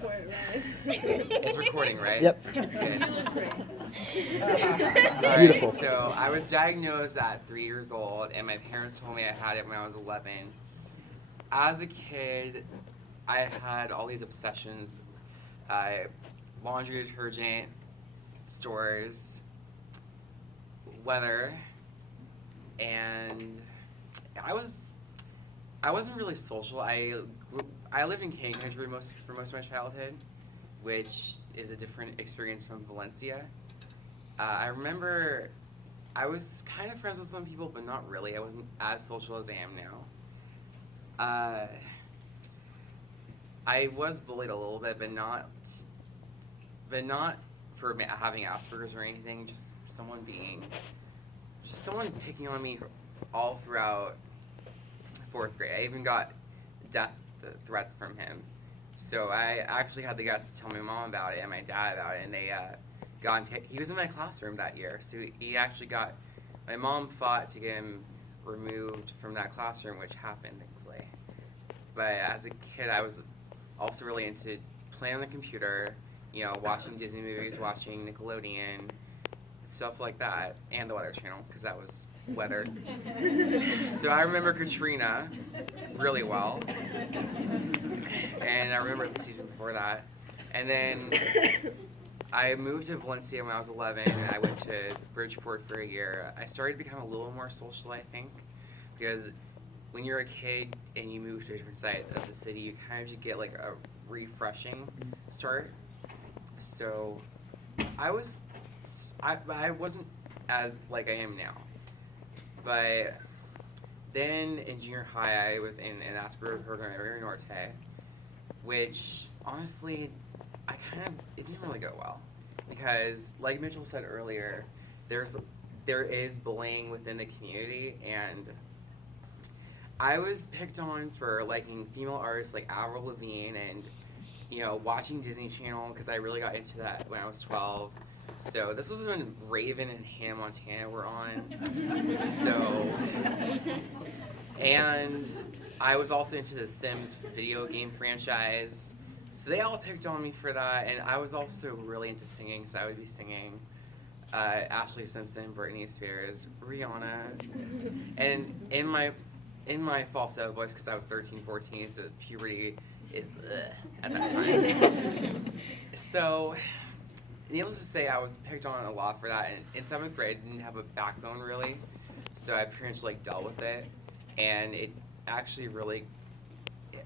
for it, right? It's recording, right? Yep. Okay. Beautiful. Alright, so I was diagnosed at 3 years old, and my parents told me I had it when I was 11. As a kid, I had all these obsessions. Laundry detergent, stores, weather, and I wasn't really social. I lived in Canadian country for most of my childhood, which is a different experience from Valencia. I remember I was kind of friends with some people, but not really. I wasn't as social as I am now. I was bullied a little bit, but not for having Asperger's or anything. Just someone picking on me all throughout 4th grade. I even got death threats from him. So I actually had the guts to tell my mom about it and my dad about it, and they he was in my classroom that year. So he actually my mom fought to get him removed from that classroom, which happened, thankfully. But as a kid, I was also really into playing on the computer, watching Disney movies, watching Nickelodeon, stuff like that, and the Weather Channel, because that was weather. So I remember Katrina really well, and I remember the season before that. And then I moved to Valencia when I was 11, and I went to Bridgeport for a year. I started to become a little more social, I think, because when you're a kid and you move to a different side of the city, you kind of just get like a refreshing start. So I wasn't as like I am now. But then in junior high, I was in an Asperger's program at Rio Norte, which honestly, it didn't really go well. Because like Mitchell said earlier, there is bullying within the community, and I was picked on for liking female artists like Avril Lavigne and, watching Disney Channel, because I really got into that when I was 12. So this was when Raven and Hannah Montana were on. And I was also into the Sims video game franchise. So they all picked on me for that, and I was also really into singing, so I would be singing Ashley Simpson, Britney Spears, Rihanna, and in my falsetto voice, because I was 13, 14, so puberty is at that time. So, needless to say, I was picked on a lot for that, and in 7th grade, I didn't have a backbone really, so I pretty much dealt with it, and it actually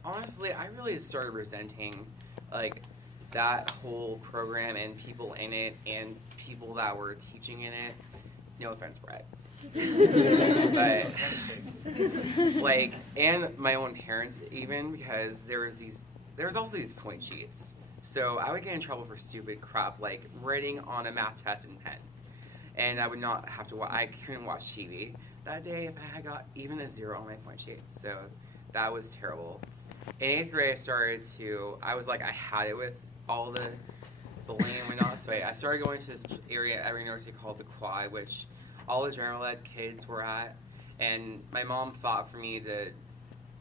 honestly, I really started resenting that whole program and people in it and people that were teaching in it. No offense, Brett. But and my own parents even, because there was also these point sheets. So I would get in trouble for stupid crap like writing on a math test in pen, and I would not have to. I couldn't watch TV that day if I had got even a 0 on my point sheet. So that was terrible. In 8th grade, I was like, I had it with all the bullying and whatnot, so I started going to this area at Rio Norte called the Quad, which all the general ed kids were at, and my mom fought for me to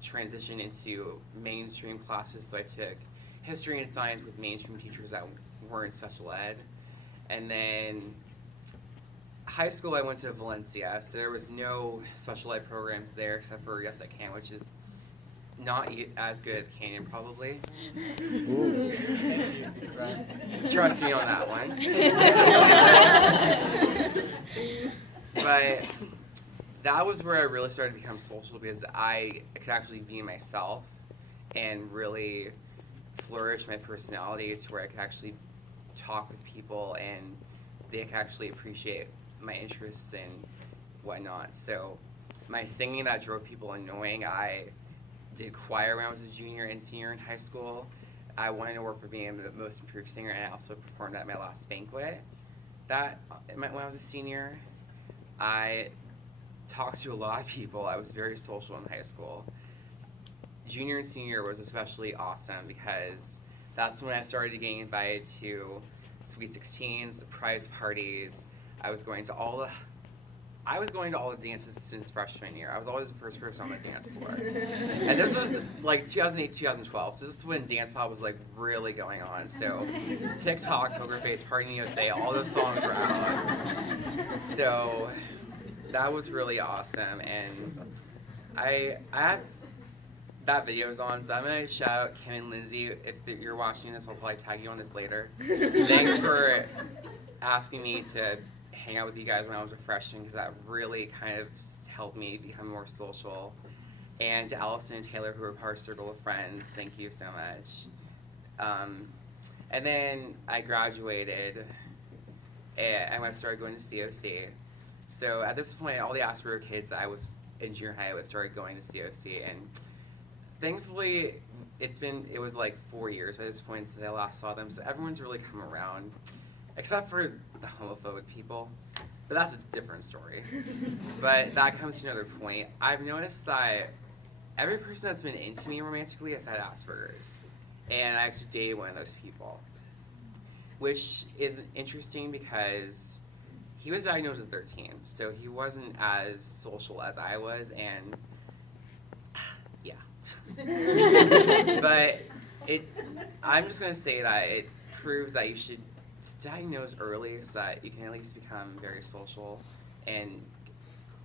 transition into mainstream classes, so I took history and science with mainstream teachers that weren't special ed. And then high school, I went to Valencia, so there was no special ed programs there except for Yes I Can, which is not as good as Canyon, probably. Ooh. Trust me on that one. But that was where I really started to become social, because I could actually be myself and really flourish my personality to where I could actually talk with people and they could actually appreciate my interests and whatnot. So my singing that drove people annoying. I did choir when I was a junior and senior in high school. I wanted to work for being the most improved singer, and I also performed at my last banquet when I was a senior. I talked to a lot of people. I was very social in high school. Junior and senior was especially awesome because that's when I started getting invited to Sweet 16s, prize parties. I was going to all I was going to all the dances since freshman year. I was always the first person on the dance floor. And this was like 2008, 2012. So this is when dance pop was like really going on. So TikTok, Poker Face, Party in USA, all those songs were out. So that was really awesome. And I have that video's on, so I'm gonna shout out Kim and Lindsay. If you're watching this, I'll probably tag you on this later. Thanks for asking me to hang out with you guys when I was a freshman, because that really kind of helped me become more social. And to Allison and Taylor, who were part of Circle of Friends, thank you so much. And then I graduated, and I started going to COC. So at this point, all the Asperger kids that I was in junior high, I started going to COC, and thankfully, it was like 4 years by this point since I last saw them, so everyone's really come around, except for the homophobic people, but that's a different story. But that comes to another point. I've noticed that every person that's been into me romantically has had Asperger's, and I actually dated one of those people, which is interesting because he was diagnosed at 13, so he wasn't as social as I was, and yeah. But I'm just going to say that it proves that you should diagnose early so that you can at least become very social and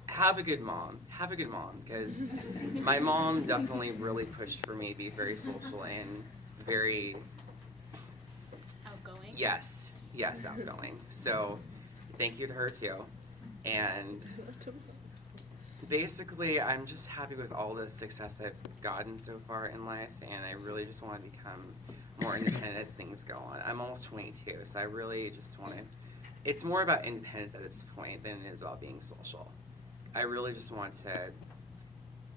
have a good mom. Have a good mom, because my mom definitely really pushed for me to be very social and very outgoing. Yes, outgoing. So thank you to her too. And basically, I'm just happy with all the success I've gotten so far in life, and I really just want to become more independent as things go on. I'm almost 22, so I really just want to. It's more about independence at this point than it is about being social. I really just want to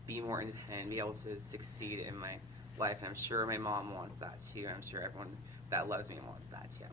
be more independent, be able to succeed in my life, and I'm sure my mom wants that too. I'm sure everyone that loves me wants that too.